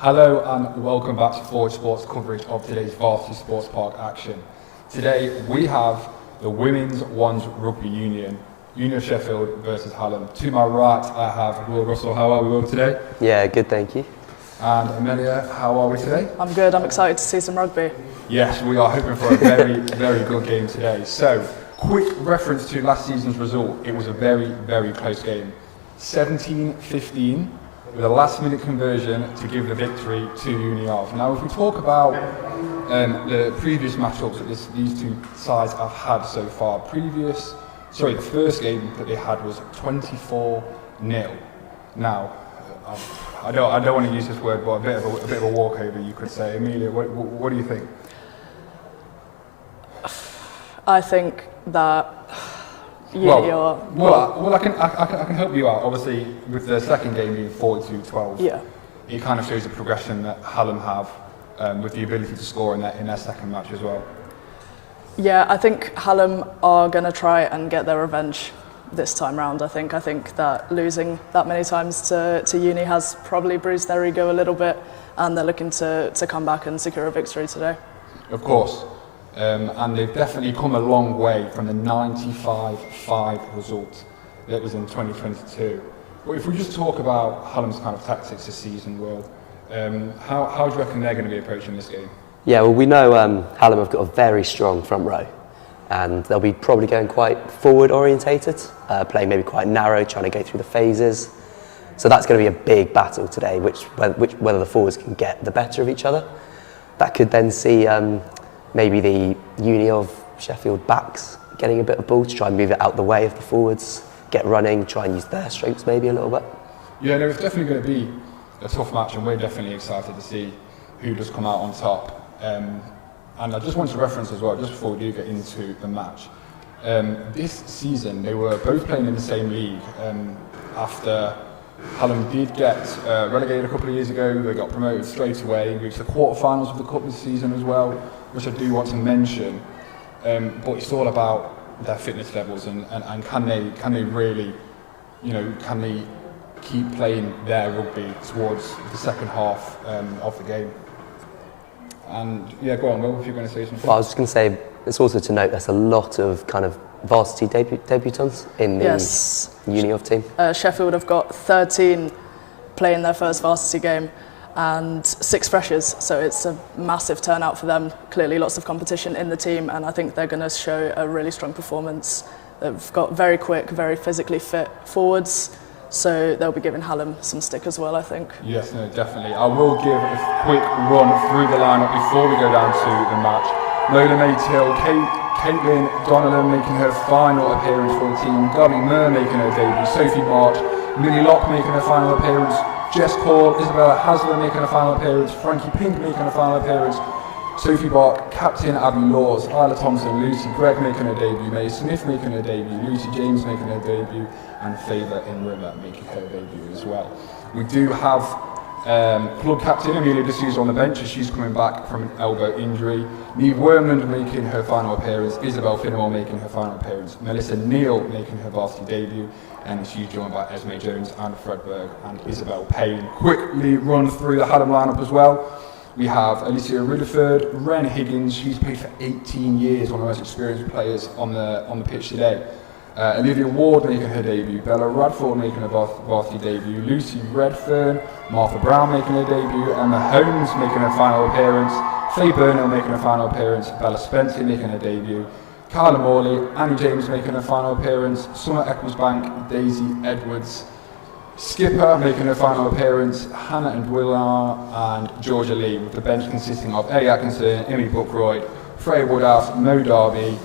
Hello and welcome back to Forward Sports coverage of today's Varsity Sports Park action. Today we have the Women's Ones Rugby Union, University of Sheffield versus Hallam. To my right I have Will Russell. How are we, Will, today? Yeah, good, thank you. And Amelia, how are we today? I'm good, I'm excited to see some rugby. Yes, we are hoping for a very, very good game today. So, quick reference to last season's result. It was a very, very close game. 17-15 with a last minute conversion to give the victory to Uni of. Now if we talk about the previous matchups that these two sides have had so far, the first game that they had was 24-0. Now, I don't want to use this word, but a bit of a walkover, you could say. Amelia, what do you think? I think that I can help you out. Obviously, with the second game being 42-12, yeah, it kind of shows the progression that Hallam have with the ability to score in their second match as well. Yeah, I think Hallam are going to try and get their revenge this time round. I think that losing that many times to Uni has probably bruised their ego a little bit, and they're looking to come back and secure a victory today. Of course. And they've definitely come a long way from the 95-5 result that was in 2022. But if we just talk about Hallam's kind of tactics this season, Will, how do you reckon they're going to be approaching this game? Yeah, well, we know Hallam have got a very strong front row, and they'll be probably going quite forward orientated, playing maybe quite narrow, trying to go through the phases. So that's going to be a big battle today, whether the forwards can get the better of each other. That could then see maybe the Uni of Sheffield backs getting a bit of ball to try and move it out the way of the forwards, get running, try and use their strengths maybe a little bit. Yeah, no, it's definitely going to be a tough match, and we're definitely excited to see who does come out on top. And I just want to reference as well, just before we do get into the match, this season they were both playing in the same league after Hallam did get relegated a couple of years ago. They got promoted straight away, reached the quarterfinals of the cup this season as well, which I do want to mention. But it's all about their fitness levels and can they really, can they keep playing their rugby towards the second half of the game. And yeah, go on, Will, if you're going to say something. Well, I was just going to say, it's also to note there's a lot of kind of varsity debutants in the Uni of team. Sheffield have got 13 playing their first varsity game and 6 freshers, so it's a massive turnout for them. Clearly lots of competition in the team, and I think they're going to show a really strong performance. They've got very quick, very physically fit forwards, so they'll be giving Hallam some stick as well, I think. Yes, no, definitely. I will give a quick run through the lineup before we go down to the match. Lola Maytill, Caitlin Donnellan making her final appearance for the team, Darby Murr making her debut, Sophie March, Millie Locke making her final appearance, Jess Cole, Isabella Hasler making a final appearance, Frankie Pink making a final appearance, Sophie Bark, Captain Abby Laws, Isla Thompson, Lucy Gregg making her debut, May Smith making her debut, Lucy James making her debut, and Favour in River making her debut as well. We do have club captain Amelia D'Souza on the bench as she's coming back from an elbow injury, Neve Wormland making her final appearance, Isabel Finnemore making her final appearance, Melissa Neal making her varsity debut, and she's joined by Esme Jones and Fred Berg and Isabel Payne. Quickly run through the Hallam lineup as well. We have Alicia Rutherford, Ren Higgins, she's played for 18 years, one of the most experienced players on the pitch today. Olivia Ward making her debut, Bella Radford making her varsity debut, Lucy Redfern, Martha Brown making her debut, Emma Holmes making her final appearance, Faye Burnell making her final appearance, Bella Spencer making her debut, Carla Morley, Annie James making her final appearance, Summer Ecclesbank, Daisy Edwards, Skipper making her final appearance, Hannah and Willard, and Georgia Lee, with the bench consisting of Ellie Atkinson, Emily Buckroyd, Freya Woodhouse, Mo Darby,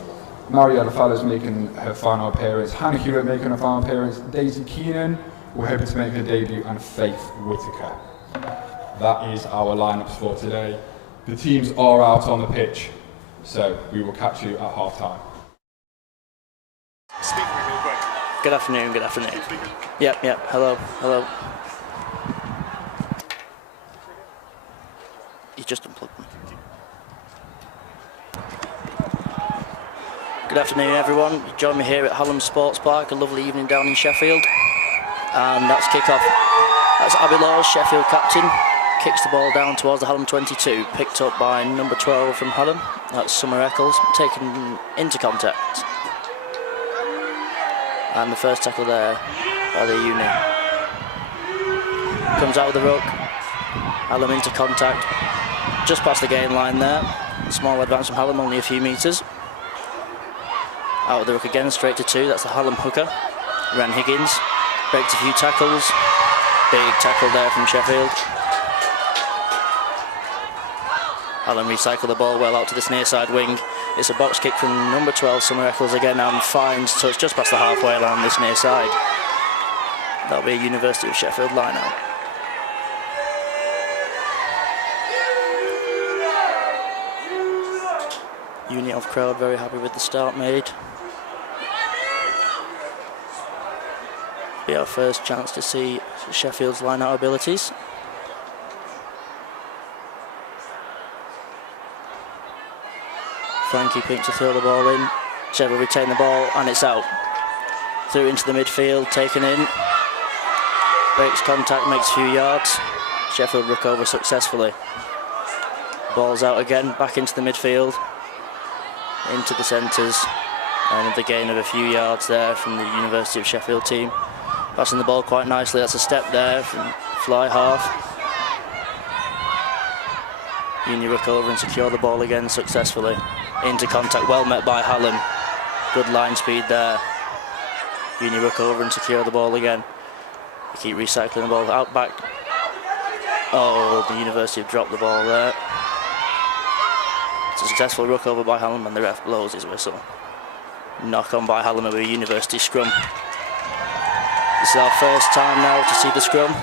Mariella Fallows making her final appearance, Hannah Hewitt making her final appearance, Daisy Keenan, we're hoping to make her debut, and Faith Whitaker. That is our lineups for today. The teams are out on the pitch, so we will catch you at half time. Good afternoon, good afternoon. Yep, hello. You just unplugged me. Good afternoon everyone, you join me here at Hallam Sports Park, a lovely evening down in Sheffield. And that's kickoff. That's Abby Laws, Sheffield captain. kicks the ball down towards the Hallam 22, picked up by number 12 from Hallam. That's Summer Eccles, taken into contact. And the first tackle there by the Uni. Comes out of the ruck. Hallam into contact. Just past the gain line there. Small advance from Hallam, only a few metres. Out of the ruck again, straight to 2. That's the Hallam hooker. Ran Higgins. Breaks a few tackles. Big tackle there from Sheffield. Hallam recycle the ball well out to this near side wing. It's a box kick from number 12, Summer Eccles again, and finds touch just past the halfway line on this near side. That'll be a University of Sheffield line out. Uni off crowd very happy with the start made. Be our first chance to see Sheffield's line out abilities. Frankie Pink to throw the ball in. Sheffield retain the ball and it's out. Through into the midfield, taken in. Breaks contact, makes a few yards. Sheffield ruck over successfully. Ball's out again, back into the midfield. Into the centres. And the gain of a few yards there from the University of Sheffield team. Passing the ball quite nicely, that's a step there from fly half. Uni ruck over and secure the ball again successfully. Into contact, well met by Hallam. Good line speed there. Uni ruck over and secure the ball again. They keep recycling the ball out back. Oh, the University have dropped the ball there. It's a successful ruck over by Hallam and the ref blows his whistle. Knock on by Hallam with a University scrum. This is our first time now to see the scrum.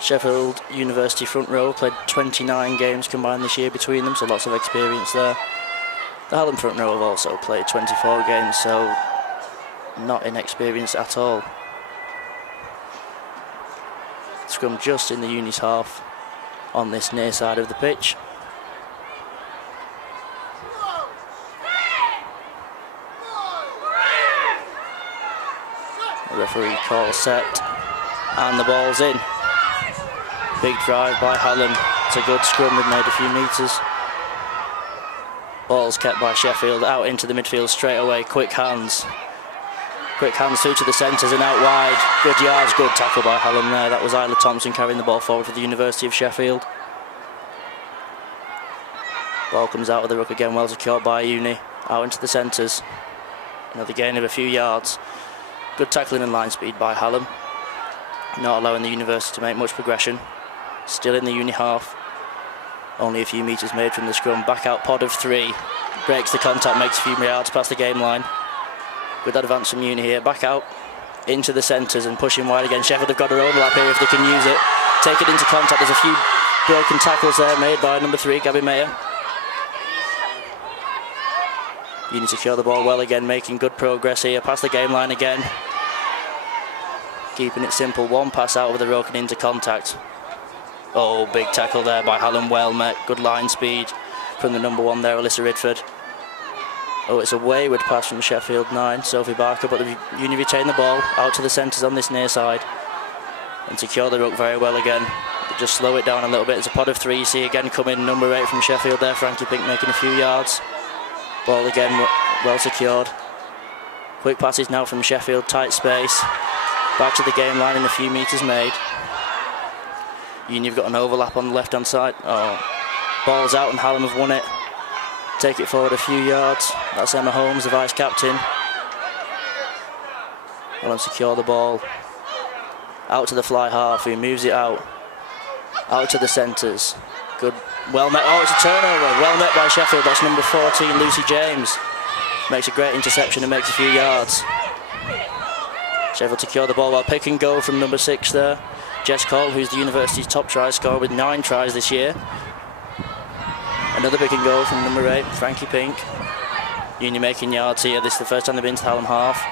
Sheffield University front row played 29 games combined this year between them, so lots of experience there. The Hallam front row have also played 24 games, so not inexperienced at all. Scrum just in the Uni's half on this near side of the pitch. The referee calls set and the ball's in. Big drive by Hallam. It's a good scrum, they've made a few metres. Ball's kept by Sheffield out into the midfield straight away. Quick hands. Quick hands through to the centres and out wide. Good yards, good tackle by Hallam there. That was Isla Thompson carrying the ball forward for the University of Sheffield. Ball comes out of the ruck again, well secured by Uni. Out into the centres. Another gain of a few yards. Good tackling and line speed by Hallam. Not allowing the University to make much progression. Still in the Uni half. Only a few metres made from the scrum. Back out pod of 3. Breaks the contact, makes a few yards past the game line. Good advance from Uni here. Back out into the centres and pushing wide again. Sheffield have got an overlap here if they can use it. Take it into contact. There's a few broken tackles there made by number 3, Gabby Mayer. Uni secure the ball well again, making good progress here. Past the game line again. Keeping it simple. One pass out of the ruck and into contact. Oh, big tackle there by Hallam, well met. Good line speed from the number 1 there, Alyssa Ridford. Oh, it's a wayward pass from Sheffield 9, Sophie Barker, but the Uni retain the ball out to the centres on this near side and secure the ruck very well again. Just slow it down a little bit. It's a pod of 3. You see again coming number 8 from Sheffield there, Frankie Pink making a few yards. Ball again well secured. Quick passes now from Sheffield, tight space. Back to the game line and a few metres made. Uni have got an overlap on the left hand side. Oh, ball's out and Hallam have won it. Take it forward a few yards. That's Emma Holmes, the vice captain. Well, secure the ball. Out to the fly half, who moves it out. Out to the centres. Good, well met. Oh, it's a turnover. Well met by Sheffield. That's number 14, Lucy James. Makes a great interception and makes a few yards. Sheffield secure the ball well. Pick and go from number 6 there. Jess Cole, who's the University's top try scorer with 9 tries this year. Another pick and go from number 8, Frankie Pink. Uni making yards here. This is the first time they've been to Hallam half.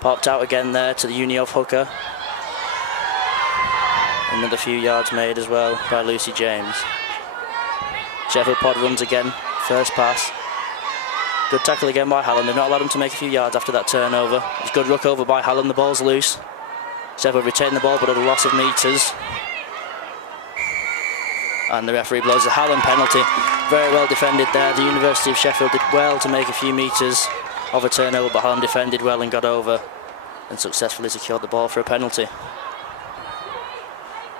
Popped out again there to the Uni off hooker. Another few yards made as well by Lucy James. Sheffield pod runs again. First pass. Good tackle again by Hallam. They've not allowed him to make a few yards after that turnover. It's good ruck over by Hallam. The ball's loose. Sheffield retain the ball but at a loss of metres. And the referee blows a Hallam penalty. Very well defended there. The University of Sheffield did well to make a few metres of a turnover, but Hallam defended well and got over and successfully secured the ball for a penalty.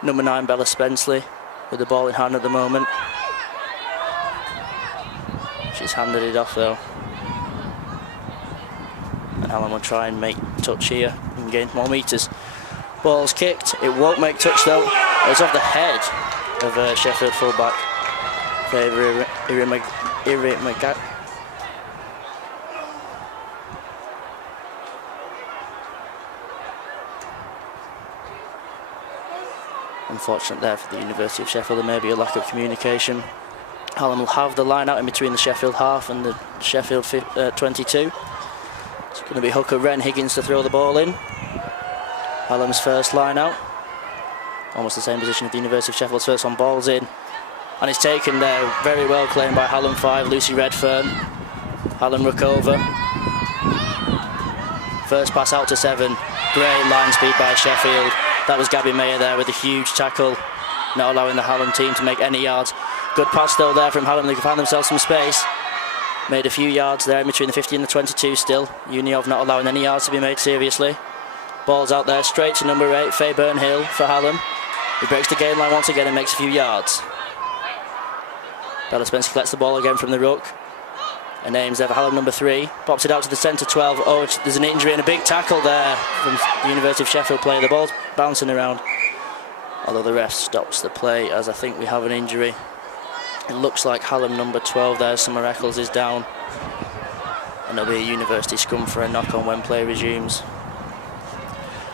Number 9, Bella Spenceley, with the ball in hand at the moment. She's handed it off though. And Hallam will try and make touch here and gain more metres. Ball's kicked. It won't make touch though. It's off the head of Sheffield fullback. Unfortunate there for the University of Sheffield. There may be a lack of communication. Hallam will have the line out in between the Sheffield half and the Sheffield 22. It's going to be hooker Ren Higgins to throw the ball in. Hallam's first line out. Almost the same position as the University of Sheffield's first one. Ball's in. And it's taken there. Very well claimed by Hallam 5, Lucy Redfern. Hallam rook over. First pass out to 7. Great line speed by Sheffield. That was Gabby Mayer there with a huge tackle, not allowing the Hallam team to make any yards. Good pass though there from Hallam. They found themselves some space. Made a few yards there in between the 50 and the 22 still. Uniov not allowing any yards to be made seriously. Ball's out there straight to number 8, Faye Burnhill for Hallam. He breaks the game line once again and makes a few yards. Bella Spencer collects the ball again from the ruck. And aims there for Hallam number 3. Pops it out to the centre 12. Oh, there's an injury and a big tackle there from the University of Sheffield player. The ball's bouncing around. Although the ref stops the play as I think we have an injury. It looks like Hallam number 12 there, Summer Eccles, is down. And there'll be a University scrum for a knock on when play resumes.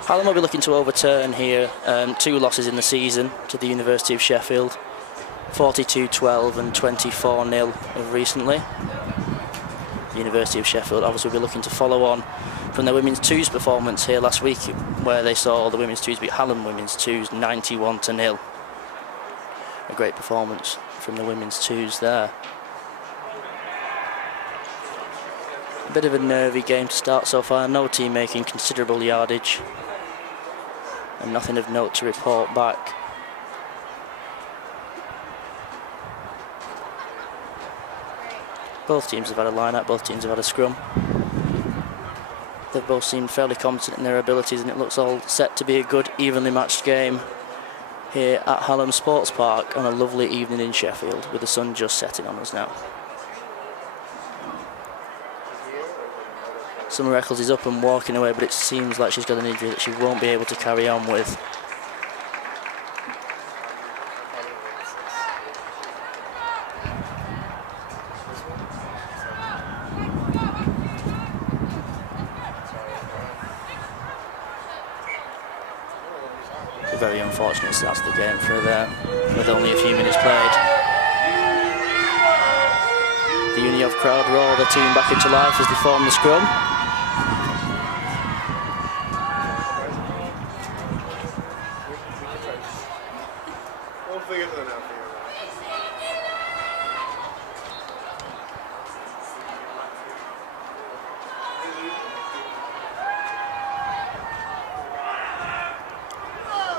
Hallam will be looking to overturn here 2 losses in the season to the University of Sheffield. 42-12 and 24-0 recently. The University of Sheffield obviously will be looking to follow on from their women's twos performance here last week, where they saw the women's twos beat Hallam women's twos 91-0. A great performance from the women's twos there. A bit of a nervy game to start so far. No team making considerable yardage, and nothing of note to report back. Both teams have had a line-up, both teams have had a scrum. They've both seemed fairly confident in their abilities, and it looks all set to be a good, evenly matched game here at Hallam Sports Park on a lovely evening in Sheffield, with the sun just setting on us now. Summer Eccles is up and walking away, but it seems like she's got an injury that she won't be able to carry on with. Very unfortunate start to the game for them, with only a few minutes played. The Uniov crowd roar the team back into life as they form the scrum.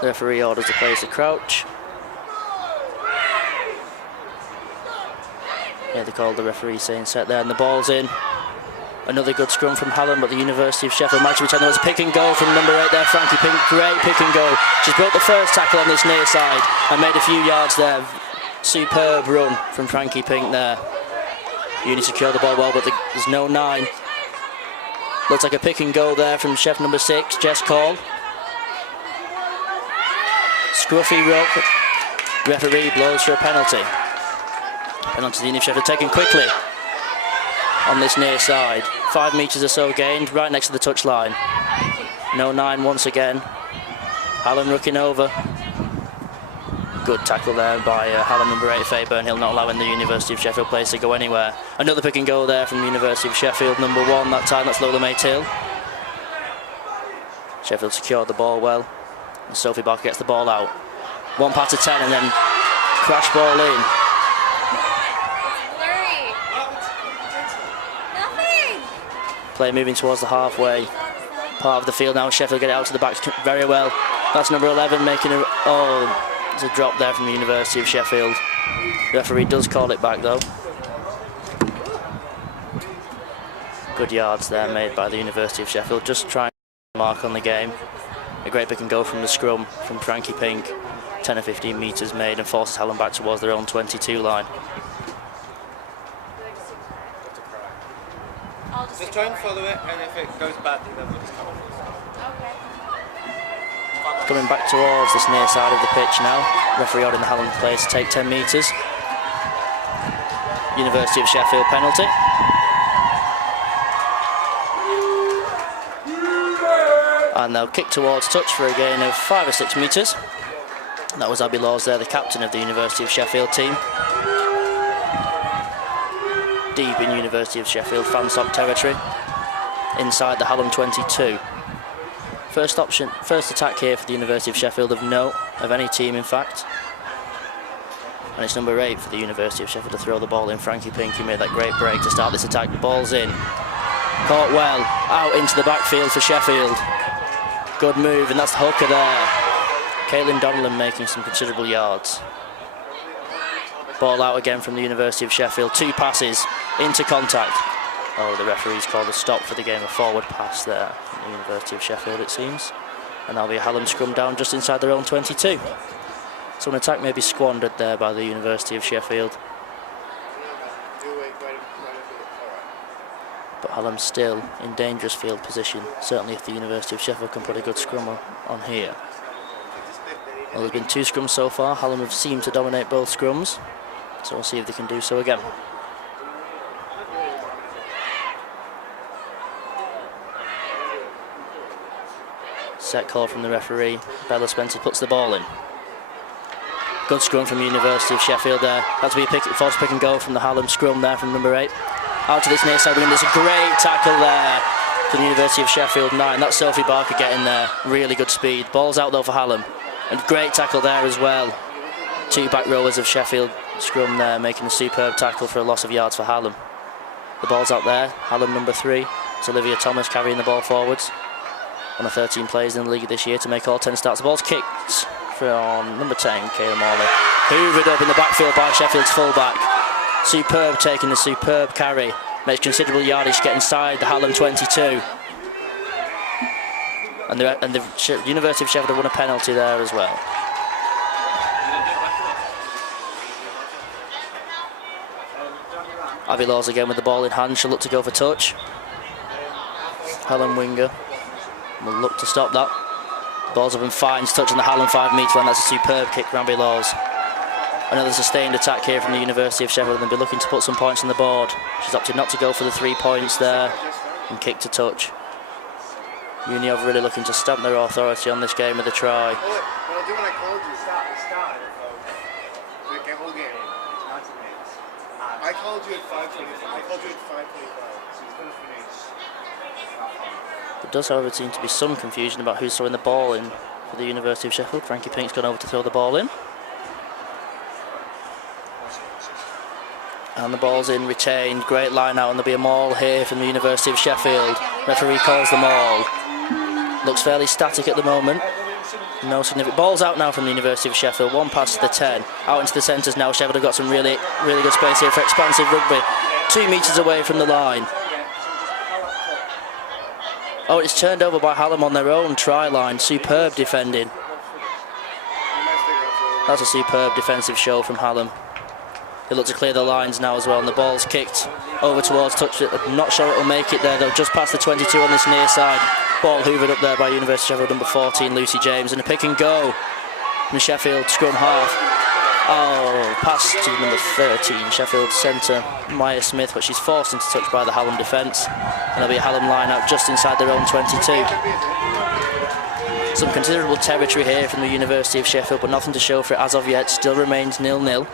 The referee orders the players to crouch. Yeah, they called the referee saying set there, and the ball's in. Another good scrum from Hallam, but the University of Sheffield managed to return. There was a pick and go from number 8 there, Frankie Pink. Great pick and go. She's broke the first tackle on this near side and made a few yards there. Superb run from Frankie Pink there. Uni secured the ball well, but there's no 9. Looks like a pick and go there from Chef number 6, Jess Call. Scruffy rope. Referee blows for a penalty. Penalty to the University of Sheffield taken quickly on this near side. 5 metres or so gained, right next to the touchline. No 9 once again. Hallam rooking over. Good tackle there by Hallam number 8, Faye Burnhill, not allowing the University of Sheffield players to go anywhere. Another pick and go there from the University of Sheffield, number 1 that time, that's Lola May Till. Sheffield secured the ball well. And Sophie Barker gets the ball out. 1 pass to 10 and then crash ball in. Play moving towards the halfway part of the field now. Sheffield get it out to the back very well. That's number 11 making a There's a drop there from the University of Sheffield. The referee does call it back though. Good yards there made by the University of Sheffield, just trying to mark on the game. A great pick and go from the scrum from Frankie Pink. 10 or 15 metres made and forces Hallam back towards their own 22 line. Just try and follow it, and if it goes badly, then we'll just come on. Coming back towards this near side of the pitch now. Referee ordering the Hallam players to take 10 metres. University of Sheffield penalty. And they'll kick towards touch for a gain of 5 or 6 metres. That was Abby Laws there, the captain of the University of Sheffield team. Deep in University of Sheffield fan-stop territory, inside the Hallam 22. First attack here for the University of Sheffield of note, of any team in fact. And it's number 8 for the University of Sheffield to throw the ball in. Frankie Pink, who made that great break to start this attack. Ball's in, caught well, out into the backfield for Sheffield. Good move, and that's the hooker there. Caitlin Donnellan making some considerable yards. Ball out again from the University of Sheffield. 2 passes into contact. Oh, the referee's called a stop for the game. A forward pass there from the University of Sheffield, it seems. And that'll be a Hallam scrum down just inside their own 22. So an attack may be squandered there by the University of Sheffield. But Hallam still in dangerous field position. Certainly if the University of Sheffield can put a good scrum on here. Well, there's been 2 scrums so far. Hallam have seemed to dominate both scrums. So we'll see if they can do so again. Set call from the referee. Bella Spencer puts the ball in. Good scrum from the University of Sheffield there. Had to be a forced pick and go from the Hallam scrum there from number 8. Out to this near side wing. There's a great tackle there for the University of Sheffield 9. That's Sophie Barker getting there. Really good speed. Ball's out though for Hallam. And great tackle there as well. 2 back rowers of Sheffield scrum there, making a superb tackle for a loss of yards for Hallam. The ball's out there. Hallam number 3. It's Olivia Thomas carrying the ball forwards. One of 13 players in the league this year to make all 10 starts. The ball's kicked from number 10, Kayla Morley. Hoovered up in the backfield by Sheffield's fullback. Superb taking the superb carry. Makes considerable yardage to get inside the Hallam 22. And the University of Sheffield have won a penalty there as well. Abby Laws again with the ball in hand. She'll look to go for touch. Hallam winger will look to stop that. Ball's up and finds touch on the Hallam 5 metre line. That's a superb kick from Abby Laws. Another sustained attack here from the University of Sheffield, and they'll be looking to put some points on the board. She's opted not to go for the 3 points there and kick to touch. Uniov really looking to stamp their authority on this game with a try. I called you at 5:25. I called you at 5:25. So he's going to finish. There does, however, seem to be some confusion about who's throwing the ball in for the University of Sheffield. Frankie Pink's gone over to throw the ball in. And the ball's in, retained. Great line out, and there'll be a maul here from the University of Sheffield. Referee calls the maul. Looks fairly static at the moment. No significant. Ball's out now from the University of Sheffield. 1 pass to the 10. Out into the centres now. Sheffield have got some really good space here for expansive rugby. 2 metres away from the line. Oh, it's turned over by Hallam on their own try line. Superb defending. That's a superb defensive show from Hallam. They look to clear the lines now as well, and the ball's kicked over towards touch. I'm not sure it'll make it there though, just past the 22 on this near side. Ball hoovered up there by University of Sheffield number 14, Lucy James, and a pick and go from the Sheffield scrum half. Oh, pass to number 13, Sheffield centre, Maya Smith, but she's forced into touch by the Hallam defence. And there'll be a Hallam line out just inside their own 22. Some considerable territory here from the University of Sheffield, but nothing to show for it as of yet. Still remains 0-0.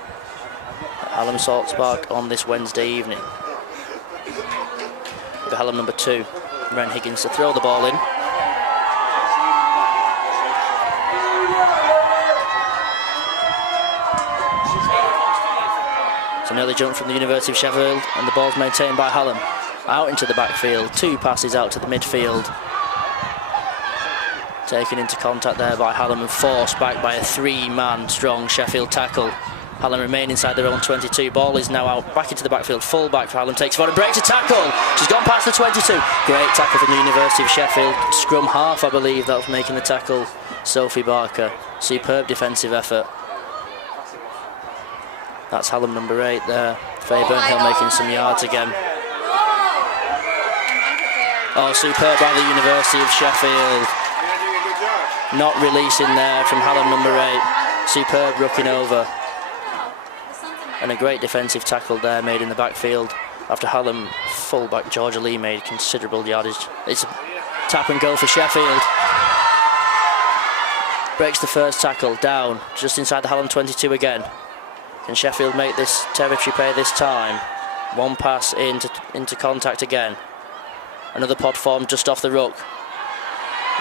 Hallam Saltspark on this Wednesday evening. The Hallam number 2, Ren Higgins, to throw the ball in. It's an early jump from the University of Sheffield, and the ball's maintained by Hallam. Out into the backfield, 2 passes out to the midfield. Taken into contact there by Hallam and forced back by a 3-man strong Sheffield tackle. Hallam remain inside their own 22. Ball is now out back into the backfield. Full back for Hallam. Takes forward and breaks a tackle. She's gone past the 22. Great tackle from the University of Sheffield. Scrum half, I believe, that was making the tackle. Sophie Barker. Superb defensive effort. That's Hallam number 8 there. Faye Burnhill making some yards again. Oh, superb by the University of Sheffield. Not releasing there from Hallam number 8. Superb rooking over. And a great defensive tackle there made in the backfield after Hallam fullback Georgia Lee made considerable yardage. It's a tap and go for Sheffield. Breaks the first tackle, down just inside the Hallam 22 again. Can Sheffield make this territory pay this time? One pass into contact again. Another pod form just off the ruck.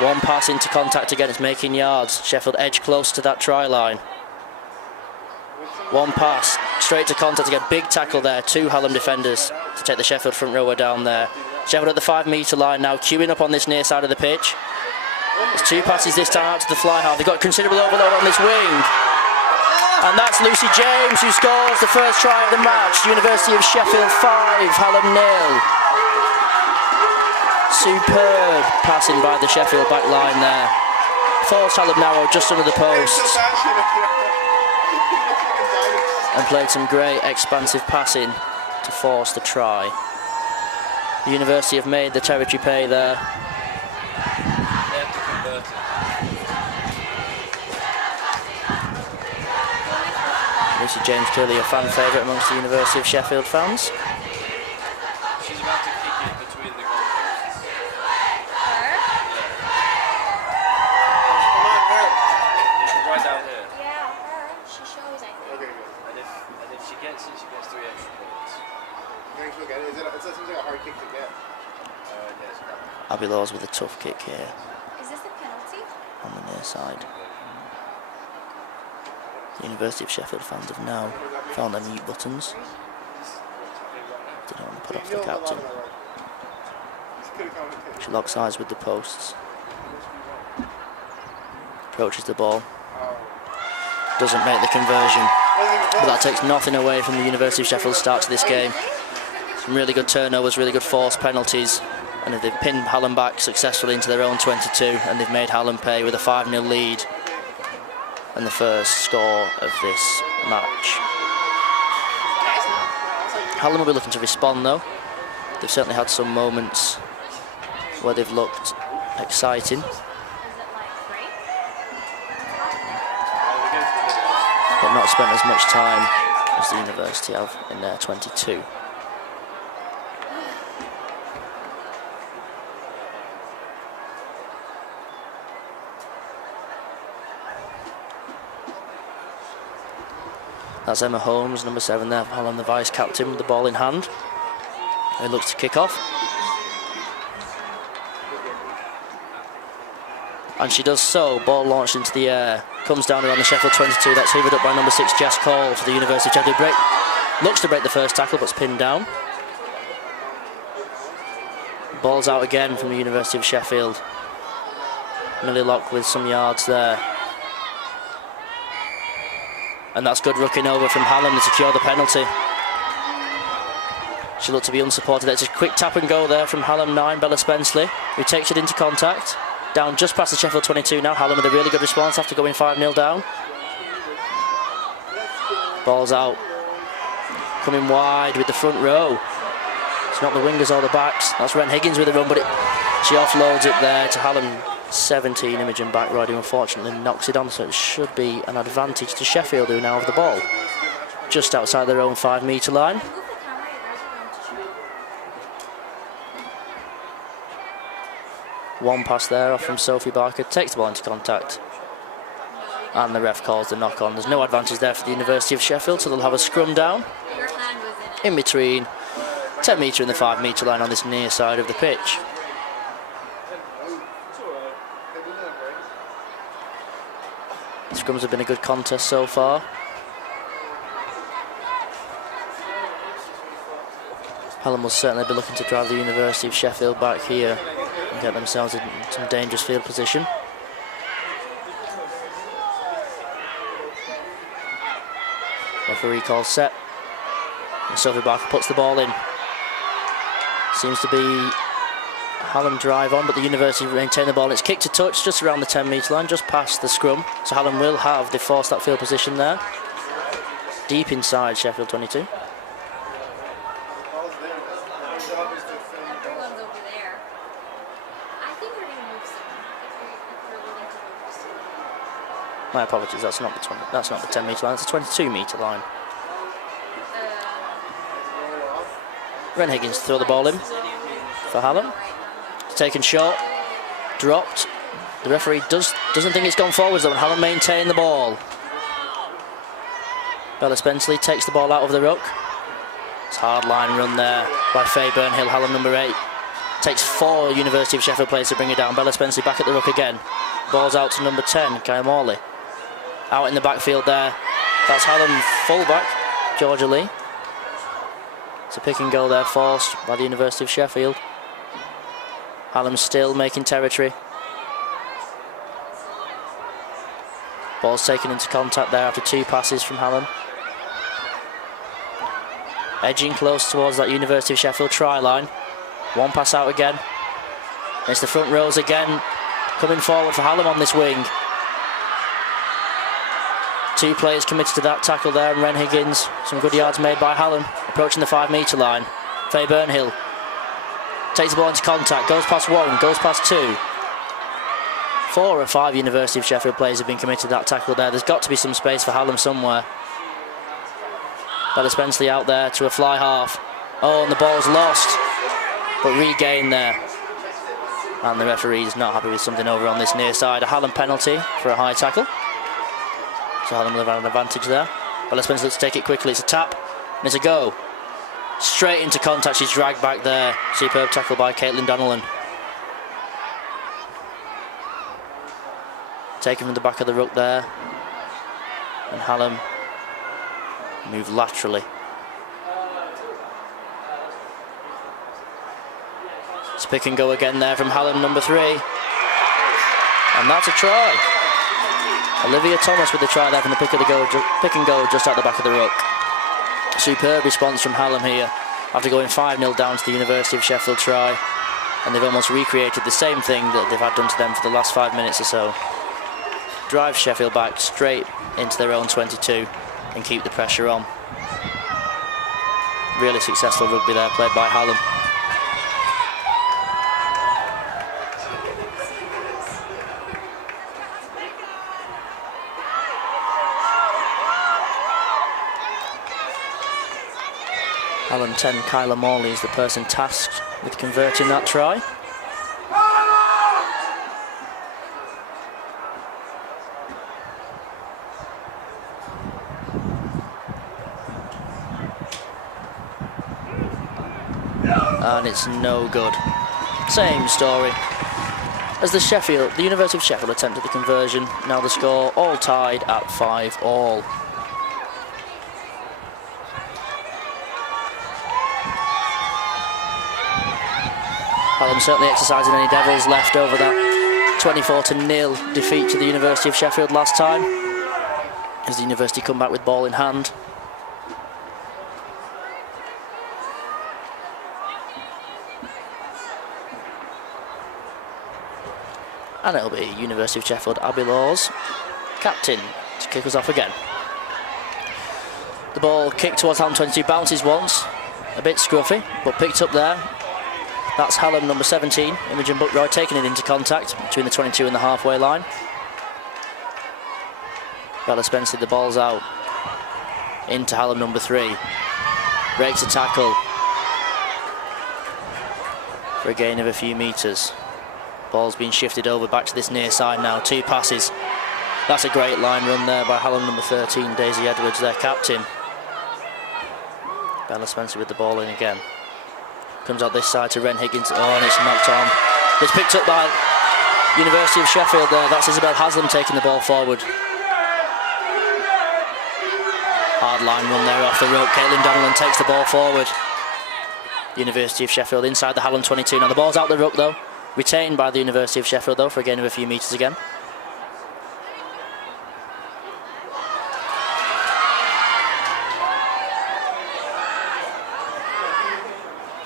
One pass into contact again, it's making yards. Sheffield edge close to that try line. One pass, straight to contact again. Big tackle there, 2 Hallam defenders to take the Sheffield front rower down there. Sheffield at the 5-metre line now, queuing up on this near side of the pitch. There's 2 passes this time out to the fly half. They've got considerable overload on this wing. And that's Lucy James who scores the first try of the match. University of Sheffield 5, Hallam 0. Superb passing by the Sheffield back line there. Forced Hallam narrow just under the posts. And played some great expansive passing to force the try. The University have made the territory pay there. Lucy James clearly a fan favourite amongst the University of Sheffield fans. She's about to kick it between the goalposts. Right down here. Yeah, her. She shows, I think. Okay, good. And if she gets it, she gets 3 extra points. Thanks for getting it. It seems like a hard kick to get. Yes. Abby Laws with a tough kick here Is this a penalty? on the near side. The University of Sheffield fans have now found their mute buttons. They don't want to put off the captain. She locks eyes with the posts. Approaches the ball. Doesn't make the conversion. But that takes nothing away from the University of Sheffield's start to this game. Some really good turnovers, really good forced penalties. And they've pinned Hallam back successfully into their own 22, and they've made Hallam pay with a 5-0 lead. And the first score of this match. Hallam will be looking to respond though. They've certainly had some moments where they've looked exciting. But not spent as much time as the University have in their 22. That's Emma Holmes, number 7 there, Hallam, the vice captain, with the ball in hand. He looks to kick off. And she does so, ball launched into the air. Comes down around the Sheffield 22, that's hoovered up by number 6, Jess Cole, for the University of Sheffield. Looks to break the first tackle, but's pinned down. Ball's out again from the University of Sheffield. Millie Locke with some yards there. And that's good rooking over from Hallam to secure the penalty. She looked to be unsupported. It's a quick tap and go there from Hallam 9, Bella Spenceley, who takes it into contact. Down just past the Sheffield 22 now. Hallam with a really good response after going 5-0 down. Ball's out. Coming wide with the front row. It's not the wingers or the backs. That's Ren Higgins with a run, but she offloads it there to Hallam 17, Imogen Backrod, who unfortunately knocks it on, so it should be an advantage to Sheffield, who now have the ball just outside their own 5-metre line. One pass there off from Sophie Barker, takes the ball into contact, and the ref calls the knock on. There's no advantage there for the University of Sheffield, so they'll have a scrum down in between 10-metre and the 5-metre line on this near side of the pitch. Scrums have been a good contest so far. Hallam will certainly be looking to drive the University of Sheffield back here and get themselves in some dangerous field position. Referee calls set. And Sophie Barker puts the ball in. Seems to be Hallam drive on, but the University retain the ball. It's kicked to touch just around the 10-metre line, just past the scrum. So Hallam will have the forced that field position there. Deep inside Sheffield 22. Everyone's over there. I think we're going to move soon if you're willing to move. My apologies, that's not the 10-metre line, it's the 22-metre line. Ren Higgins to throw the ball in for Hallam. It's taken short, dropped. The referee doesn't think it's gone forwards though, and Hallam maintain the ball. Bella Spenceley takes the ball out of the ruck. It's a hard line run there by Faye Burnhill, Hallam number 8. Takes 4 University of Sheffield players to bring it down. Bella Spenceley back at the ruck again. Ball's out to number 10, Kaya Morley. Out in the backfield there. That's Hallam fullback, Georgia Lee. It's a pick and go there, forced by the University of Sheffield. Hallam still making territory. Ball's taken into contact there after 2 passes from Hallam. Edging close towards that University of Sheffield try line. 1 pass out again. It's the front rows again, coming forward for Hallam on this wing. 2 players committed to that tackle there, and Ren Higgins. Some good yards made by Hallam, approaching the 5-metre line. Faye Burnhill takes the ball into contact, goes past 1, goes past 2. 4 or 5 University of Sheffield players have been committed to that tackle there. There's got to be some space for Hallam somewhere. Bella Spenceley out there to a fly half. Oh, and the ball's lost, but regained there. And the referee's not happy with something over on this near side. A Hallam penalty for a high tackle. So Hallam will have an advantage there. Bella Spenceley looks to take it quickly. It's a tap, and it's a go. Straight into contact, she's dragged back there. Superb tackle by Caitlin Donnellan. Taken from the back of the ruck there. And Hallam move laterally. It's pick and go again there from Hallam number 3. And that's a try. Olivia Thomas with the try there from the pick and go just out the back of the ruck. Superb response from Hallam here after going 5-0 down to the University of Sheffield try, and they've almost recreated the same thing that they've had done to them for the last 5 minutes or so. Drive Sheffield back straight into their own 22 and keep the pressure on. Really successful rugby there played by Hallam. Hallam 10, Kyla Morley is the person tasked with converting that try. And it's no good. Same story as the University of Sheffield attempted the conversion. Now the score all tied at 5-all. Hallam certainly exercising any devils left over that 24-0 defeat to the University of Sheffield last time, as the University come back with ball in hand. And it'll be University of Sheffield Abby Laws, captain, to kick us off again. The ball kicked towards Hallam 22, bounces once, a bit scruffy, but picked up there. That's Hallam number 17, Imogen Buckroy, taking it into contact between the 22 and the halfway line. Bella Spenceley, the ball's out into Hallam number 3. Breaks a tackle for a gain of a few metres. Ball's been shifted over back to this near side now. 2 passes. That's a great line run there by Hallam number 13, Daisy Edwards, their captain. Bella Spenceley with the ball in again. Comes out this side to Ren Higgins. Oh, and it's knocked on. It's picked up by University of Sheffield there. That's Isabel Haslam taking the ball forward. Hard line run there off the rope. Caitlin Donnellan takes the ball forward. University of Sheffield inside the Hallam 22. Now the ball's out the ruck though. Retained by the University of Sheffield though for a gain of a few metres again.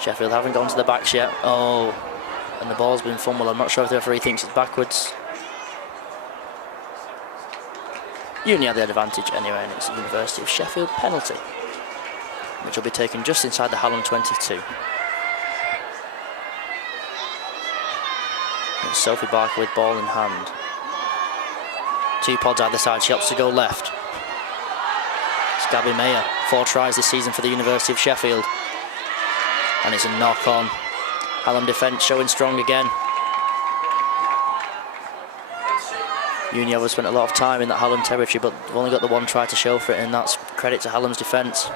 Sheffield haven't gone to the backs yet. Oh, and the ball's been fumbled. I'm not sure if the referee thinks it's backwards. Uni had the advantage anyway, and it's the University of Sheffield penalty, which will be taken just inside the Hallam 22. It's Sophie Barker with ball in hand. 2 pods either side, she opts to go left. It's Gabby Mayer, 4 tries this season for the University of Sheffield. And it's a knock on. Hallam defence showing strong again. Uni have spent a lot of time in that Hallam territory, but they've only got the 1 try to show for it, and that's credit to Hallam's defence.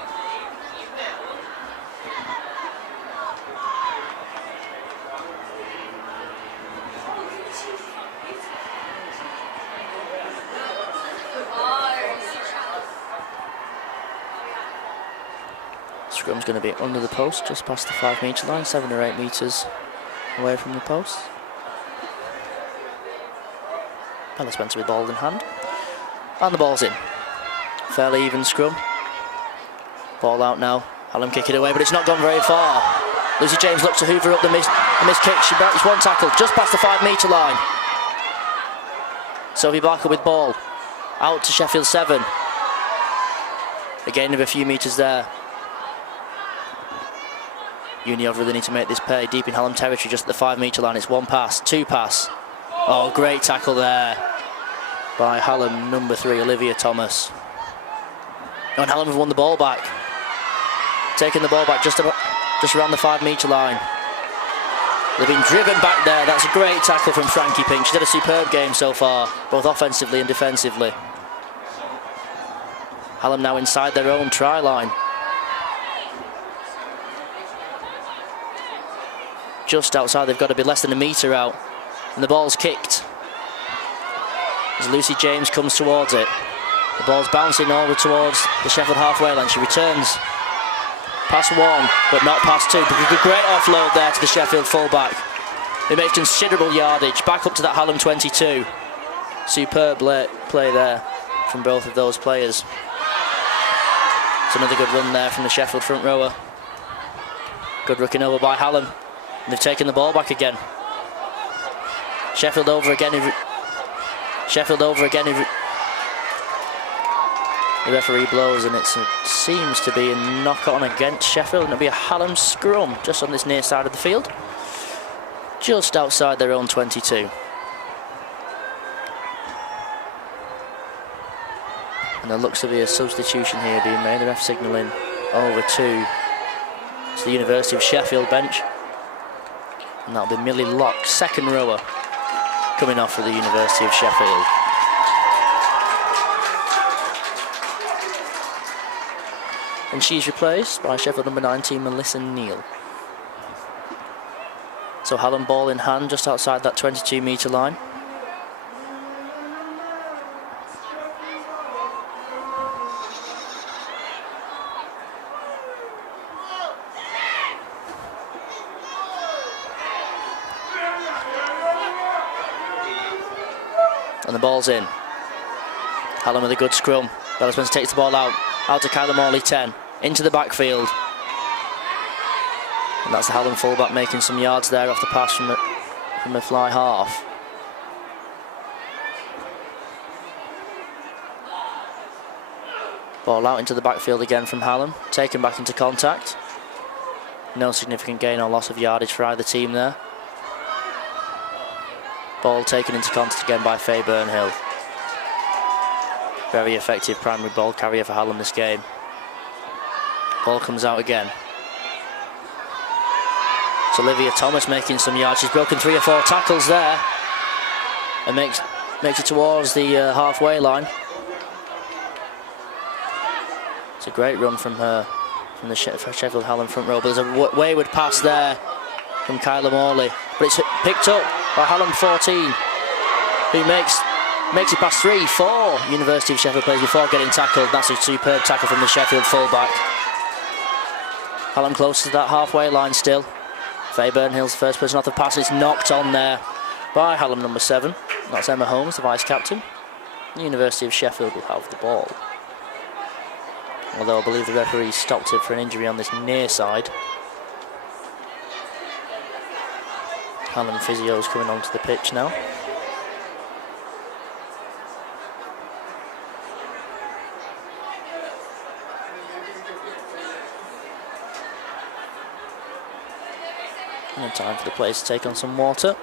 Scrum's going to be under the post, just past the 5 metre line, 7 or 8 metres away from the post. Bella Spencer with ball in hand. And the ball's in. Fairly even scrum. Ball out now. Hallam kick it away, but it's not gone very far. Lucy James looks to hoover up the missed kick. She breaks 1 tackle just past the 5 metre line. Sophie Barker with ball. Out to Sheffield 7. A gain of a few metres there. Uniov really need to make this pay. Deep in Hallam territory, just at the 5 metre line. It's 1 pass, 2 pass. Oh, great tackle there by Hallam, number 3, Olivia Thomas. And Hallam have won the ball back. Taking the ball back just around the 5 metre line. They've been driven back there. That's a great tackle from Frankie Pink. She's had a superb game so far, both offensively and defensively. Hallam now inside their own try line. Just outside, they've got to be less than a metre out. And the ball's kicked. As Lucy James comes towards it. The ball's bouncing over towards the Sheffield halfway line. She returns. Pass 1, but not pass 2. A great offload there to the Sheffield fullback. It makes considerable yardage. Back up to that Hallam 22. Superb play there from both of those players. It's another good run there from the Sheffield front rower. Good rooking over by Hallam. And they've taken the ball back again. Sheffield over again. Sheffield over again. The referee blows, and it seems to be a knock on against Sheffield, and it'll be a Hallam scrum just on this near side of the field, just outside their own 22. And there looks to be a substitution here being made. The ref signalling over to the University of Sheffield bench, and that'll be Millie Locke, 2nd rower, coming off for the University of Sheffield. And she's replaced by Sheffield number 19, Melissa Neal. So Hallam ball in hand just outside that 22 metre line. And the ball's in. Hallam with a good scrum. Bella Spencer takes the ball out to Kyla Morley, 10, into the backfield. And that's the Hallam fullback making some yards there off the pass from the fly half. Ball out into the backfield again from Hallam, taken back into contact. No significant gain or loss of yardage for either team there. Ball taken into contact again by Faye Burnhill. Very effective primary ball carrier for Hallam this game. Ball comes out again. It's Olivia Thomas making some yards. She's broken 3 or 4 tackles there, and makes it towards the halfway line. It's a great run from her, from the Sheffield Hallam front row. But there's a wayward pass there from Kyla Morley, but it's picked up by Hallam 14, who makes it past 3-4 University of Sheffield players before getting tackled. That's a superb tackle from the Sheffield fullback. Hallam close to that halfway line still. Faye Burnhill's the first person off the pass. It's knocked on there by Hallam number 7. That's Emma Holmes, the vice captain. The University of Sheffield will have the ball. Although I believe the referee stopped it for an injury on this near side. Hallam physios coming onto the pitch now. And time for the players to take on some water.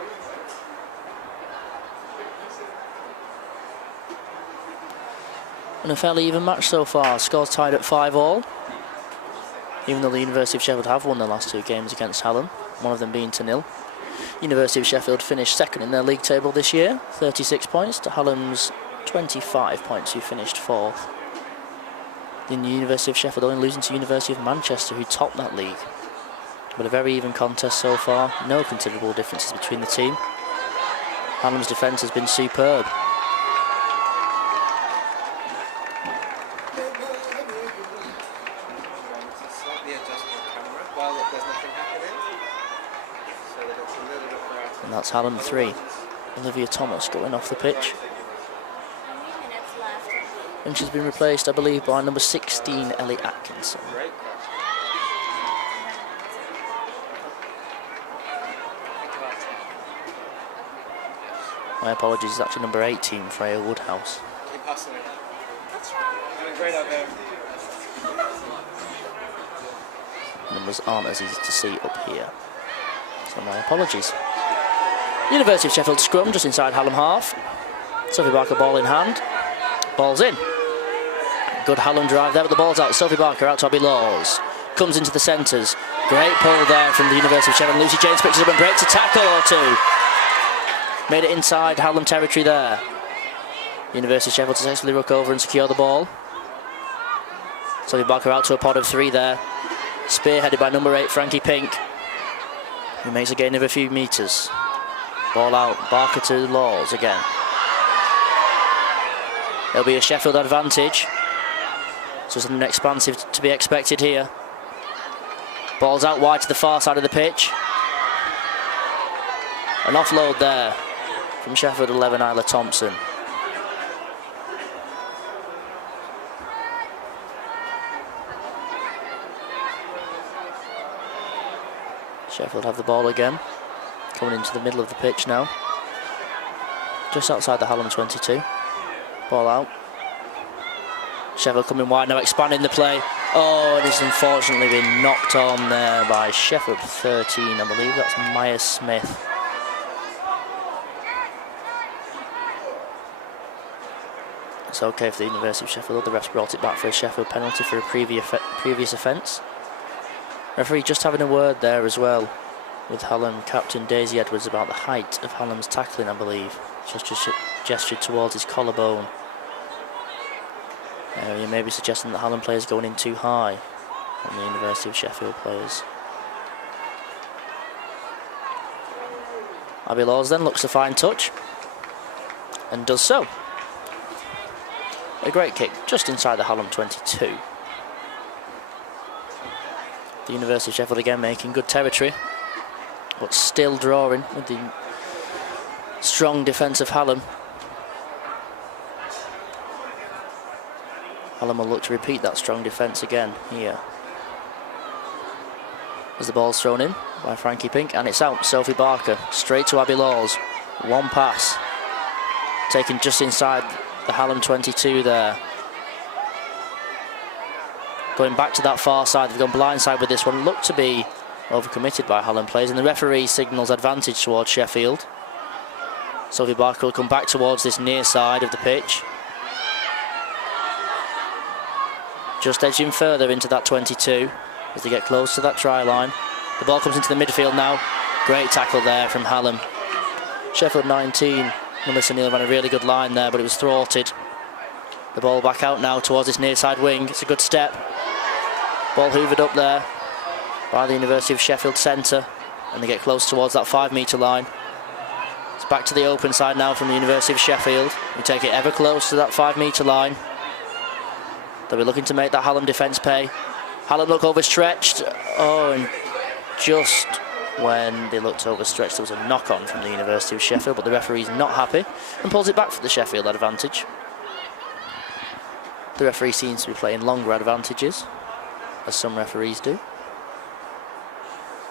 And a fairly even match so far. Scores tied at 5-all. Even though the University of Sheffield have won their last 2 games against Hallam, one of them being 2-0. University of Sheffield finished second in their league table this year, 36 points, to Hallam's 25 points, who finished 4th. The University of Sheffield only losing to University of Manchester, who topped that league. But a very even contest so far, no considerable differences between the team. Hallam's defence has been superb. And that's Hallam 3. Olivia Thomas going off the pitch. And she's been replaced, I believe, by number 16, Ellie Atkinson. My apologies, it's actually number 18, Freya Woodhouse. Keep hustling. Doing great out there. Numbers aren't as easy to see up here, so my apologies. University of Sheffield scrum just inside Hallam half. Sophie Barker ball in hand. Ball's in. Good Hallam drive there, but the ball's out. Sophie Barker out to Abby Laws. Comes into the centres. Great pull there from the University of Sheffield. Lucy James picks it up and breaks a tackle or two. Made it inside Hallam territory there. University of Sheffield successfully ruck over and secure the ball. Sophie Barker out to a pod of 3 there. Spearheaded by number 8, Frankie Pink, who makes a gain of a few metres. Ball out, Barker to Laws again. There'll be a Sheffield advantage, so something expansive to be expected here. Ball's out wide to the far side of the pitch. An offload there from Sheffield 11, Isla Thompson. Sheffield have the ball again, coming into the middle of the pitch now. Just outside the Hallam 22. Ball out. Sheffield coming wide now, expanding the play. Oh, it has unfortunately been knocked on there by Sheffield 13, I believe that's Maya Smith. It's okay for the University of Sheffield. The refs brought it back for a Sheffield penalty for a previous offence. Referee just having a word there as well with Hallam captain Daisy Edwards about the height of Hallam's tackling, I believe. Just gestured towards his collarbone. You may be suggesting that Hallam players going in too high on the University of Sheffield players. Abby Laws then looks to find touch and does so. A great kick just inside the Hallam 22. The University of Sheffield again making good territory, but still drawing with the strong defence of Hallam. Hallam will look to repeat that strong defence again here. As the ball's thrown in by Frankie Pink, and it's out. Sophie Barker straight to Abby Laws. One pass taken just inside the Hallam 22 there. Going back to that far side, they've gone blindside with this one. Looked to be overcommitted by Hallam players, and the referee signals advantage towards Sheffield. Sophie Barker will come back towards this near side of the pitch. Just edging further into that 22 as they get close to that try line. The ball comes into the midfield now. Great tackle there from Hallam. Sheffield 19, Melissa Neal ran a really good line there, but it was thwarted. The ball back out now towards this near side wing. It's a good step. Ball hoovered up there by the University of Sheffield centre, and they get close towards that 5 metre line. It's back to the open side now from the University of Sheffield. We take it ever close to that 5 metre line. They'll be looking to make that Hallam defence pay. Hallam look overstretched. Oh, and just when they looked overstretched, there was a knock-on from the University of Sheffield, but the referee's not happy and pulls it back for the Sheffield advantage. The referee seems to be playing longer advantages, as some referees do,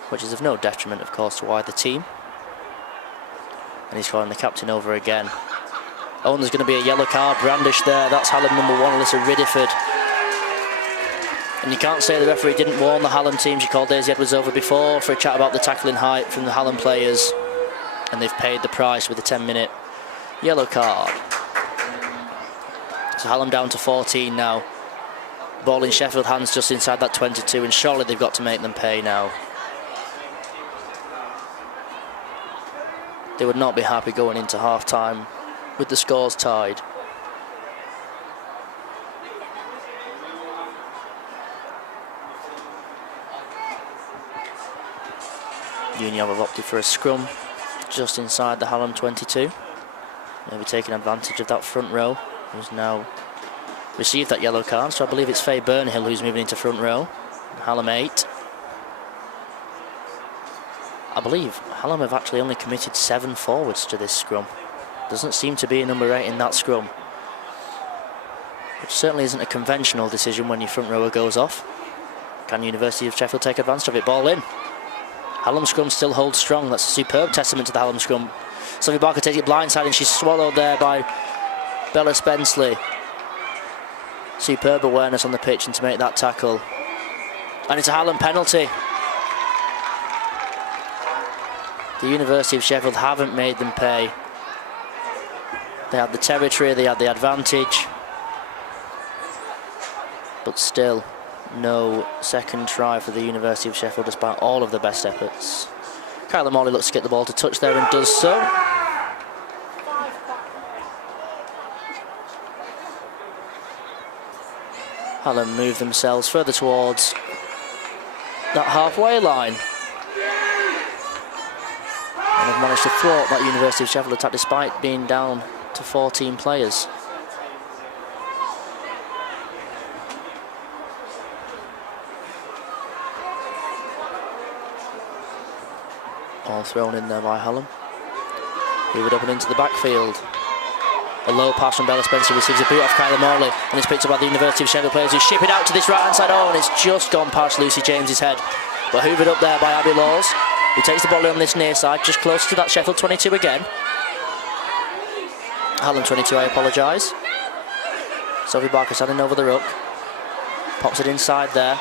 which is of no detriment, of course, to either team. And he's calling the captain over again. Oh, and there's going to be a yellow card brandished there. That's Hallam number 1, Alyssa Riddiford. And you can't say the referee didn't warn the Hallam team. She called Daisy Edwards over before for a chat about the tackling height from the Hallam players. And they've paid the price with a 10-minute yellow card. So Hallam down to 14 now. Ball in Sheffield hands just inside that 22, and surely they've got to make them pay now. They would not be happy going into half-time with the scores tied. Union have opted for a scrum just inside the Hallam 22. Maybe taking advantage of that front row, who's now received that yellow card. So I believe it's Faye Burnhill who's moving into front row. Hallam 8. I believe Hallam have actually only committed 7 forwards to this scrum. Doesn't seem to be a number 8 in that scrum, which certainly isn't a conventional decision when your front rower goes off. Can University of Sheffield take advantage of it? Ball in. Hallam scrum still holds strong. That's a superb testament to the Hallam scrum. Sophie Barker takes it blindside, and she's swallowed there by Bella Spenceley. Superb awareness on the pitch and to make that tackle. And it's a Hallam penalty. The University of Sheffield haven't made them pay. They had the territory, they had the advantage. But still, no second try for the University of Sheffield despite all of the best efforts. Kyla Morley looks to get the ball to touch there and does so. Hallam move themselves further towards that halfway line. And have managed to thwart that University of Sheffield attack despite being down to 14 players. All thrown in there by Hallam. Hoovered up and into the backfield. A low pass from Bella Spencer receives a boot off Kyla Morley, and it's picked up by the University of Sheffield players who ship it out to this right hand side. Oh, and it's just gone past Lucy James's head. But hoovered up there by Abby Laws, who takes the ball on this near side, just close to that Sheffield 22 again. Hallam 22, I apologise. Sophie Barker standing over the ruck. Pops it inside there,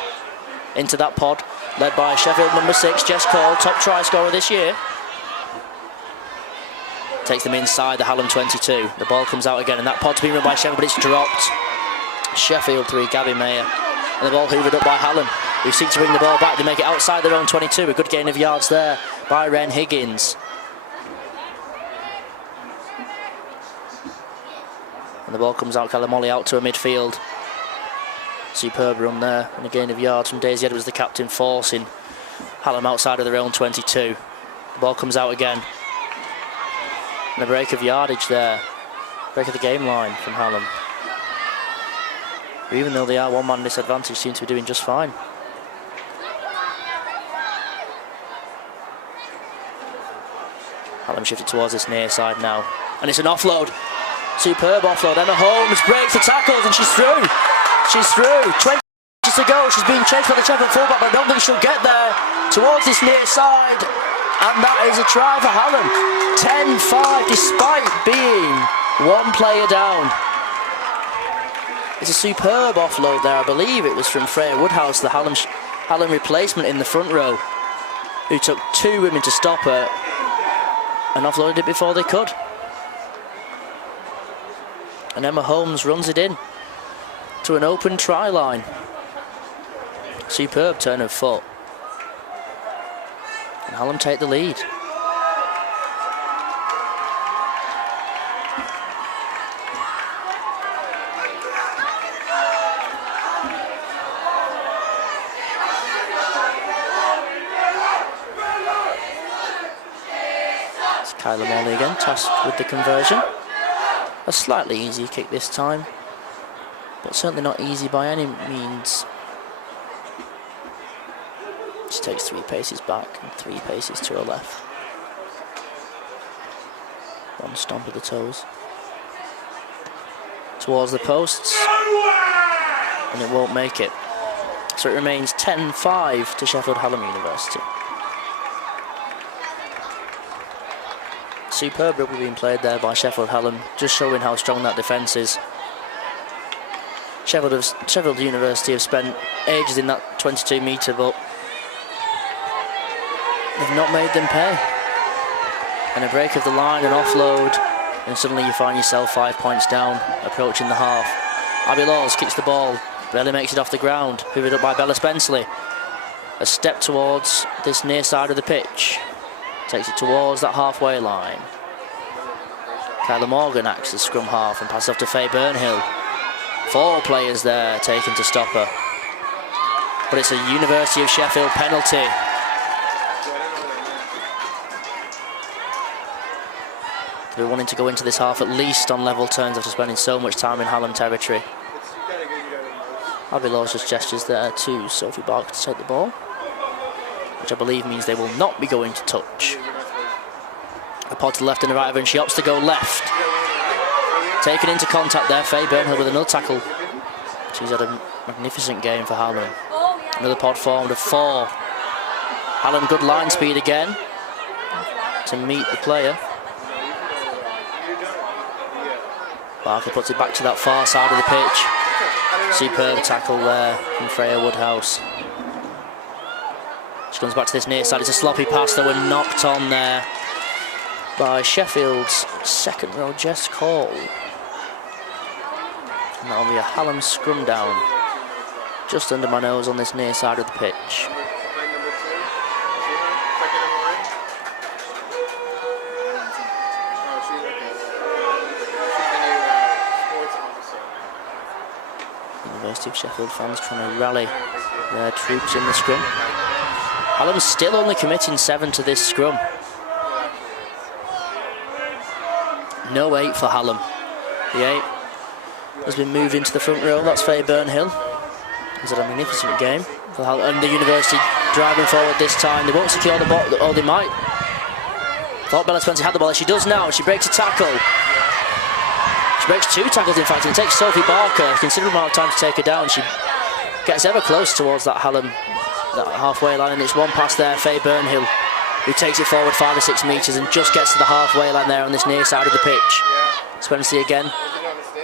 into that pod, led by Sheffield number 6, Jess Cole, top try scorer this year. Takes them inside the Hallam 22. The ball comes out again, and that pod's been run by Sheffield, but it's dropped. Sheffield 3, Gabby Mayer. And the ball hoovered up by Hallam, who seek to bring the ball back. They make it outside their own 22. A good gain of yards there by Ren Higgins. And the ball comes out, Calamolli out to a midfield. Superb run there, and a gain of yards from Daisy Edwards, the captain, forcing Hallam outside of their own 22. The ball comes out again. And a break of yardage there. Break of the game line from Hallam. Even though they are one-man disadvantage, seem to be doing just fine. Hallam shifted towards this near side now. And it's an offload. Superb offload. Emma Holmes breaks the tackles and she's through. She's through. 20 inches to go. She's being chased by the Sheffield fullback, but I don't think she'll get there. Towards this near side. And that is a try for Hallam. 10-5 despite being one player down. It's a superb offload there. I believe it was from Freya Woodhouse, the Hallam replacement in the front row, who took 2 women to stop her and offloaded it before they could. And Emma Holmes runs it in to an open try line. Superb turn of foot. And Hallam take the lead. It's Kyla Morley again, tasked with the conversion. A slightly easier kick this time, but certainly not easy by any means. She takes 3 paces back and 3 paces to her left. 1 stomp of the toes. Towards the posts. And it won't make it. So it remains 10-5 to Sheffield Hallam University. superb rugby being played there by Sheffield Hallam, just showing how strong that defence is. Sheffield University have spent ages in that 22 metre, but they've not made them pay. And a break of the line, an offload, and suddenly you find yourself 5 points down, approaching the half. Abby Laws kicks the ball, barely makes it off the ground, hoovered up by Bella Spenceley. A step towards this near side of the pitch, takes it towards that halfway line. Kyla Morgan acts as scrum half and passes off to Faye Burnhill. 4 players there taken to stop her. But it's a University of Sheffield penalty. They're wanting to go into this half at least on level terms after spending so much time in Hallam territory. Abby Laws just gestures there to Sophie Barker to take the ball, which I believe means they will not be going to touch. A pod to the left and the right of her, and she opts to go left. Taken into contact there, Faye Burnhill with another tackle. She's had a magnificent game for Hallam. Another pod formed of 4. Hallam good line speed again to meet the player. Barker puts it back to that far side of the pitch. Superb tackle there from Freya Woodhouse. She comes back to this near side. It's a sloppy pass that were knocked on there by Sheffield's second row Jess Call. And that'll be a Hallam scrum down just under my nose on this near side of the pitch. University of Sheffield fans trying to rally their troops in the scrum. Hallam's still only committing 7 to this scrum. No 8 for Hallam. The 8 has been moved into the front row. That's Faye Burnhill. He's had a magnificent game for Hallam. And the University driving forward this time. They won't secure the ball, or they might. Thought Bella Spencer had the ball. She does now. She breaks a tackle. She breaks 2 tackles, in fact, and it takes Sophie Barker a considerable amount of time to take her down. She gets ever close towards that Hallam, that halfway line, and it's one pass there, Faye Burnhill, who takes it forward 5 or 6 metres and just gets to the halfway line there on this near side of the pitch. Spencer again,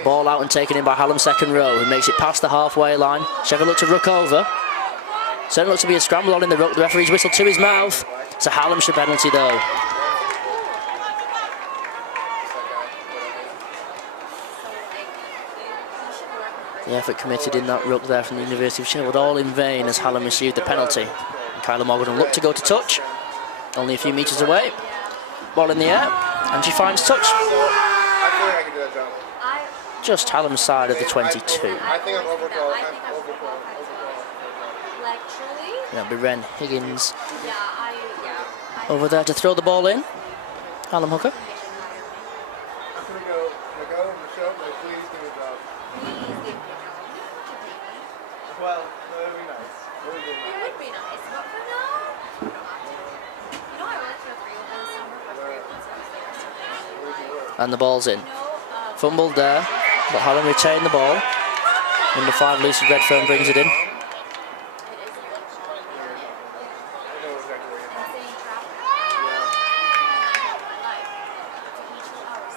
ball out and taken in by Hallam second row, who makes it past the halfway line. Sheffield look to ruck over. Certainly looks to be a scramble on in the ruck. The referee's whistle to his mouth. It's a Hallamshire penalty though. The effort committed in that ruck there from the University of Sheffield, all in vain as Hallam received the penalty. And Kyla Morgan will look to go to touch, only a few metres away. Ball in the air, and she finds touch. Just Hallam's side of the 22. That'll be Ren Higgins over there to throw the ball in. Hallam hooker. Well, that would be nice. It would be nice, but for now, you know, I worked for 3 over the summer for 3 months. I was there. And the ball's in. Fumbled there, but Hallam retained the ball. Number 5, Lucy Redfern brings it in.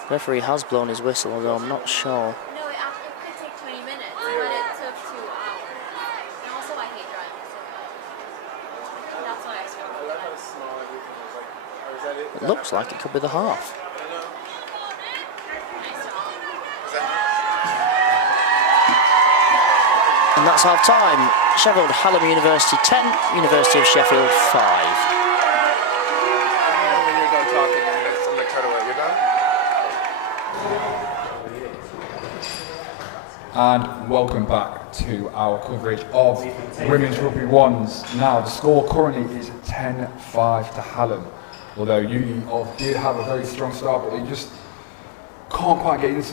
The referee has blown his whistle, although I'm not sure. No, it could take 20 minutes, but it took 2 hours. And also, I hate driving so much. That's why I struggle. It looks like it could be the half. And that's half time. Sheffield Hallam University 10, University of Sheffield 5. And welcome back to our coverage of Women's Rugby 1s. Now, the score currently is 10-5 to Hallam. Although Uni did have a very strong start, but they just can't quite get into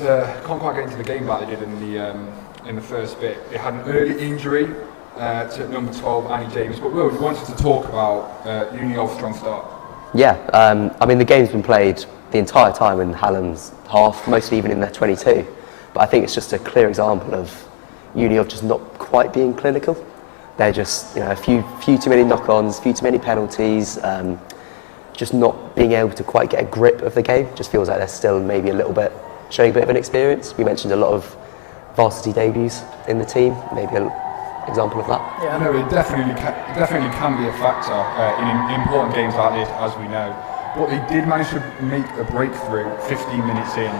the game like they did in the first bit. They had an early injury to number 12, Annie James. But Will, we wanted to talk about Uni strong start. Yeah, I mean the game's been played the entire time in Hallam's half, mostly even in their 22. But I think it's just a clear example of Uni just not quite being clinical. They're just, a few too many knock-ons, few too many penalties, just not being able to quite get a grip of the game. Just feels like they're still maybe a little bit showing a bit of an experience. We mentioned a lot of varsity debuts in the team, maybe an example of that. Yeah. No, it definitely can be a factor in important games like this, as we know. But they did manage to make a breakthrough 15 minutes in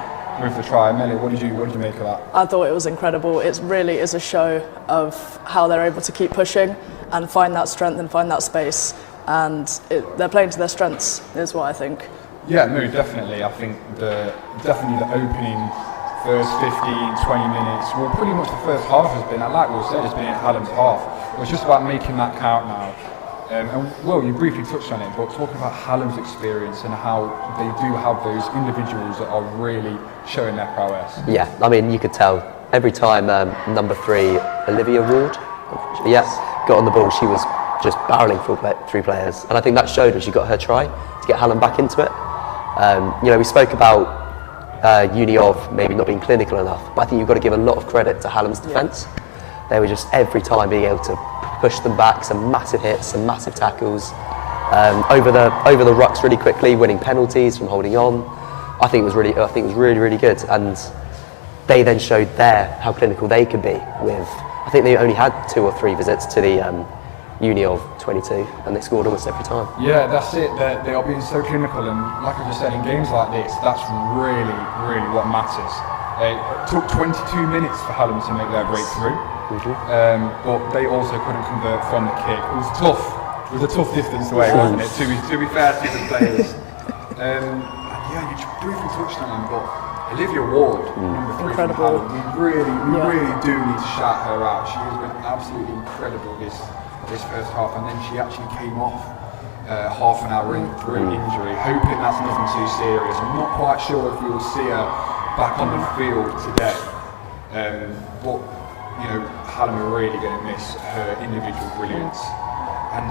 with the try. Melly, what did you make of that? I thought it was incredible. It really is a show of how they're able to keep pushing and find that strength and find that space. And they're playing to their strengths, is what I think. Yeah, no, definitely. I think definitely the opening first 15, 20 minutes, well, pretty much the first half has been, like Will said, it's been Hallam's half. It's just about making that count now. And well, you briefly touched on it, but talking about Hallam's experience and how they do have those individuals that are really showing their prowess. Yeah, I mean, you could tell every time number 3, Olivia Ward, got on the ball, she was just barreling through players. And I think that showed when she got her try to get Hallam back into it. We spoke about Uni of maybe not being clinical enough, but I think you've got to give a lot of credit to Hallam's defence. They were just every time being able to push them back, some massive hits, some massive tackles, over the rucks really quickly, winning penalties from holding on. I think it was really good, and they then showed how clinical they could be. I think they only had 2 or 3 visits to the Uni of 22, and they scored almost every time. Yeah, that's it. They are being so clinical, and like I just said, in games like this, that's really what matters. It took 22 minutes for Hallam to make their breakthrough. But they also couldn't convert from the kick. It was tough. It was a tough distance away, wasn't it? To be fair to the players. You briefly touched on him, but Olivia Ward, number 3 from Hallam, we really do need to shout her out. She has been absolutely incredible this first half, and then she actually came off half an hour in through injury, hoping that's nothing too serious. I'm not quite sure if you'll see her back on the field today, but Hallam are really going to miss her individual brilliance. And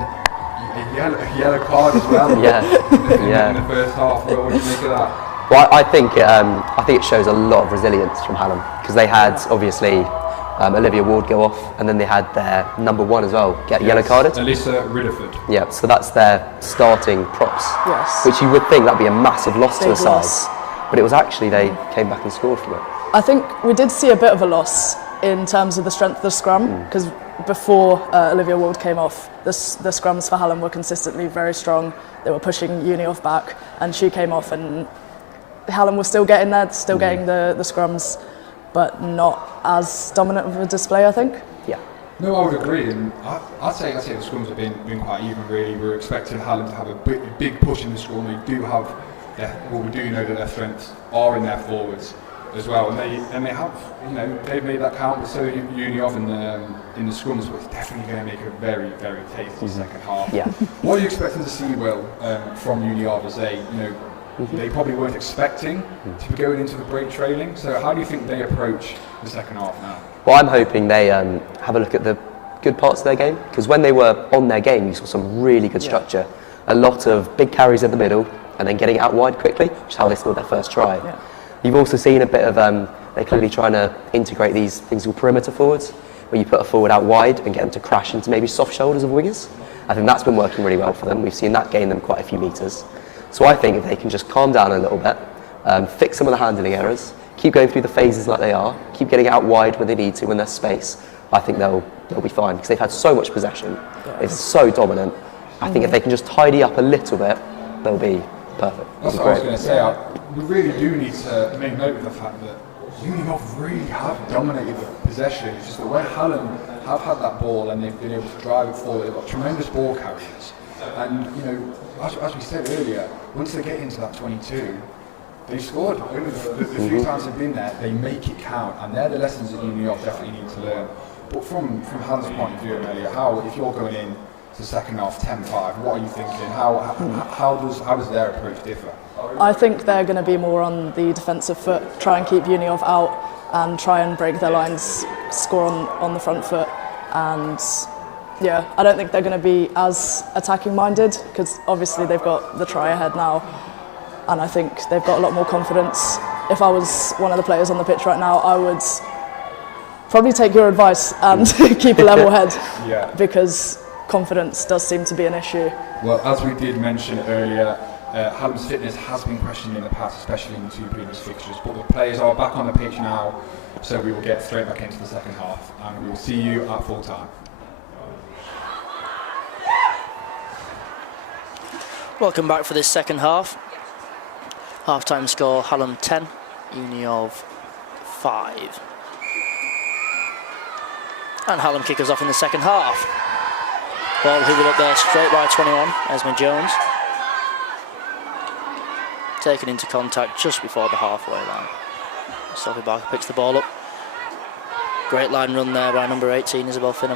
a yellow card as well in the first half. What do you make of that? Well, I think it shows a lot of resilience from Hallam, because they had obviously Olivia Ward go off, and then they had their number 1 as well get yellow carded. Alyssa Ridderford. Yeah, so that's their starting props, which you would think that'd be a massive loss to a side, but it was actually they came back and scored from it. I think we did see a bit of a loss in terms of the strength of the scrum, because before Olivia Ward came off, the scrums for Hallam were consistently very strong. They were pushing Uni off back, and she came off, and Hallam was still getting there, still getting the scrums, but not as dominant of a display, I think. Yeah. No, I would agree, and I'd say the scrums have been quite even. Really, we were expecting Hallam to have a big push in the scrum. We do know that their strengths are in their forwards as well, and they have, they've made that count with Uni of in the scrums, but it's definitely going to make a very tasty second half. Yeah. What are you expecting to see, Will, from Uni of, as they probably weren't expecting to be going into the break trailing? So how do you think they approach the second half now? Well, I'm hoping they have a look at the good parts of their game, because when they were on their game, you saw some really good structure, a lot of big carries in the middle, and then getting out wide quickly, which is how they scored their first try. Yeah. You've also seen a bit of, they're clearly trying to integrate these things called perimeter forwards, where you put a forward out wide and get them to crash into maybe soft shoulders of wingers. I think that's been working really well for them. We've seen that gain them quite a few metres. So I think if they can just calm down a little bit, fix some of the handling errors, keep going through the phases like they are, keep getting out wide when they need to, when there's space, I think they'll be fine, because they've had so much possession. It's so dominant. I think if they can just tidy up a little bit, they'll be perfect. That's what I was going to say. We really do need to make note of the fact that Uni of really have dominated the possession. It's just that when Hallam have had that ball and they've been able to drive it forward, they've got tremendous ball carriers. And as we said earlier, once they get into that 22, they've scored. The few times they've been there, they make it count, and they're the lessons that Uni of definitely need to learn. But from Hallam's point of view, Amelia, if you're going in to second half 10-5, what are you thinking? How does their approach differ? I think they're going to be more on the defensive foot, try and keep Uni of out and try and break their lines, score on the front foot. And I don't think they're going to be as attacking minded, because obviously they've got the try ahead now, and I think they've got a lot more confidence. If I was one of the players on the pitch right now, I would probably take your advice and keep a level head, because confidence does seem to be an issue. Well, as we did mention earlier, Hallam's fitness has been questioned in the past, especially in the 2 previous fixtures, but the players are back on the pitch now, so we will get straight back into the second half, and we will see you at full time. Welcome back for this second half. Half-time score, Hallam 10, Uni of 5. And Hallam kick us off in the second half. Ball hoovered up there straight by 21, Esme Jones. Taken into contact just before the halfway line. Sophie Barker picks the ball up. Great line run there by number 18, Isabel Finham.